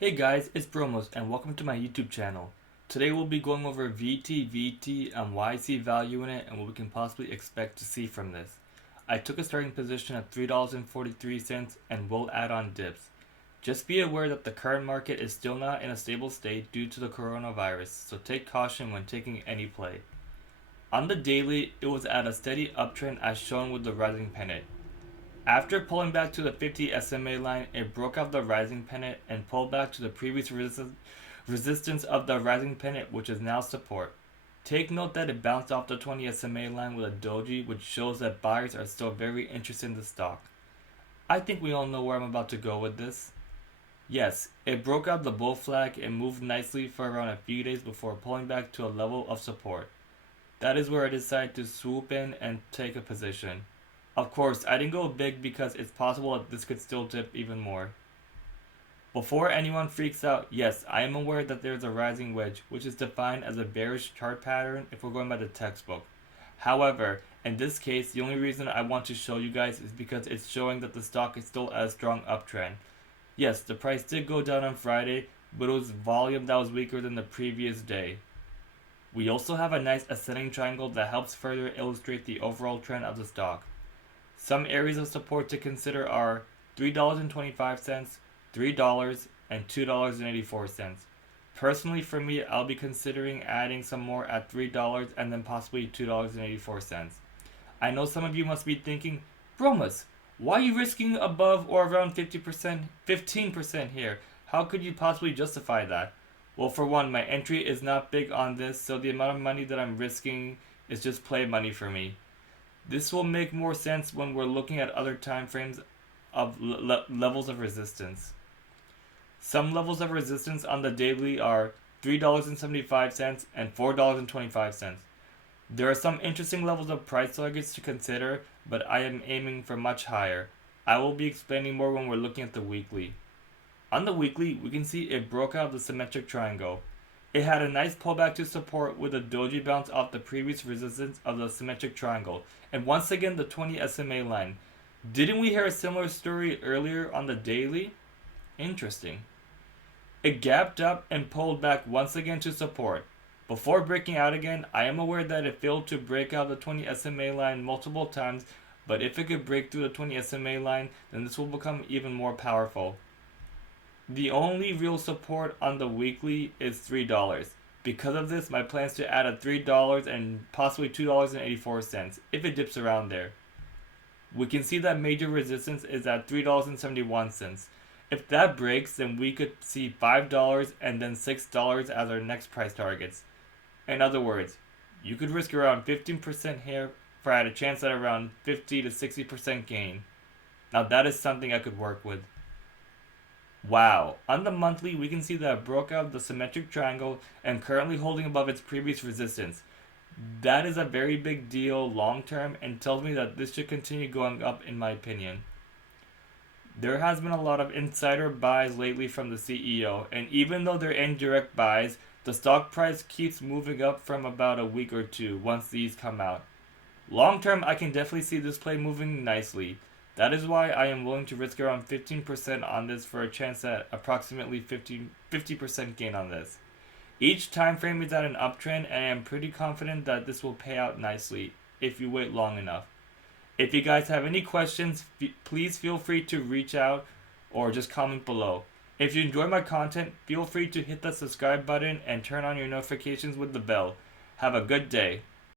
Hey guys, it's Bromos and welcome to my YouTube channel. Today we'll be going over VTVT and why I see value in it and what we can possibly expect to see from this. I took a starting position at $3.43 and will add on dips. Just be aware that the current market is still not in a stable state due to the coronavirus, so take caution when taking any play. On the daily, it was at a steady uptrend as shown with the rising pennant. After pulling back to the 50 SMA line, it broke out the rising pennant and pulled back to the previous resistance of the rising pennant, which is now support. Take note that it bounced off the 20 SMA line with a doji, which shows that buyers are still very interested in the stock. I think we all know where I'm about to go with this. Yes, it broke out the bull flag and moved nicely for around a few days before pulling back to a level of support. That is where I decided to swoop in and take a position. Of course, I didn't go big because it's possible that this could still dip even more. Before anyone freaks out, yes, I am aware that there is a rising wedge, which is defined as a bearish chart pattern if we're going by the textbook. However, in this case, the only reason I want to show you guys is because it's showing that the stock is still at a strong uptrend. Yes, the price did go down on Friday, but it was volume that was weaker than the previous day. We also have a nice ascending triangle that helps further illustrate the overall trend of the stock. Some areas of support to consider are $3.25, $3, and $2.84. Personally, for me, I'll be considering adding some more at $3 and then possibly $2.84. I know some of you must be thinking, Bromas, why are you risking above or around 50%, 15% here? How could you possibly justify that? Well, for one, my entry is not big on this, so the amount of money that I'm risking is just play money for me. This will make more sense when we're looking at other time frames of levels of resistance. Some levels of resistance on the daily are $3.75 and $4.25. There are some interesting levels of price targets to consider, but I am aiming for much higher. I will be explaining more when we're looking at the weekly. On the weekly, we can see it broke out the symmetric triangle. It had a nice pullback to support with a doji bounce off the previous resistance of the symmetric triangle, and once again the 20 SMA line. Didn't we hear a similar story earlier on the daily? Interesting. It gapped up and pulled back once again to support. Before breaking out again, I am aware that it failed to break out the 20 SMA line multiple times, but if it could break through the 20 SMA line, then this will become even more powerful. The only real support on the weekly is $3. Because of this, my plan is to add a $3 and possibly $2.84 if it dips around there. We can see that major resistance is at $3.71. If that breaks, then we could see $5 and then $6 as our next price targets. In other words, you could risk around 15% here for at a chance at around 50 to 60% gain. Now that is something I could work with. Wow, on the monthly we can see that it broke out the symmetric triangle and currently holding above its previous resistance. That is a very big deal long term and tells me that this should continue going up in my opinion. There has been a lot of insider buys lately from the CEO, and even though they're indirect buys, the stock price keeps moving up from about a week or two once these come out. Long term, I can definitely see this play moving nicely. That is why I am willing to risk around 15% on this for a chance at approximately 50% gain on this. Each time frame is at an uptrend and I am pretty confident that this will pay out nicely if you wait long enough. If you guys have any questions, please feel free to reach out or just comment below. If you enjoy my content, feel free to hit the subscribe button and turn on your notifications with the bell. Have a good day.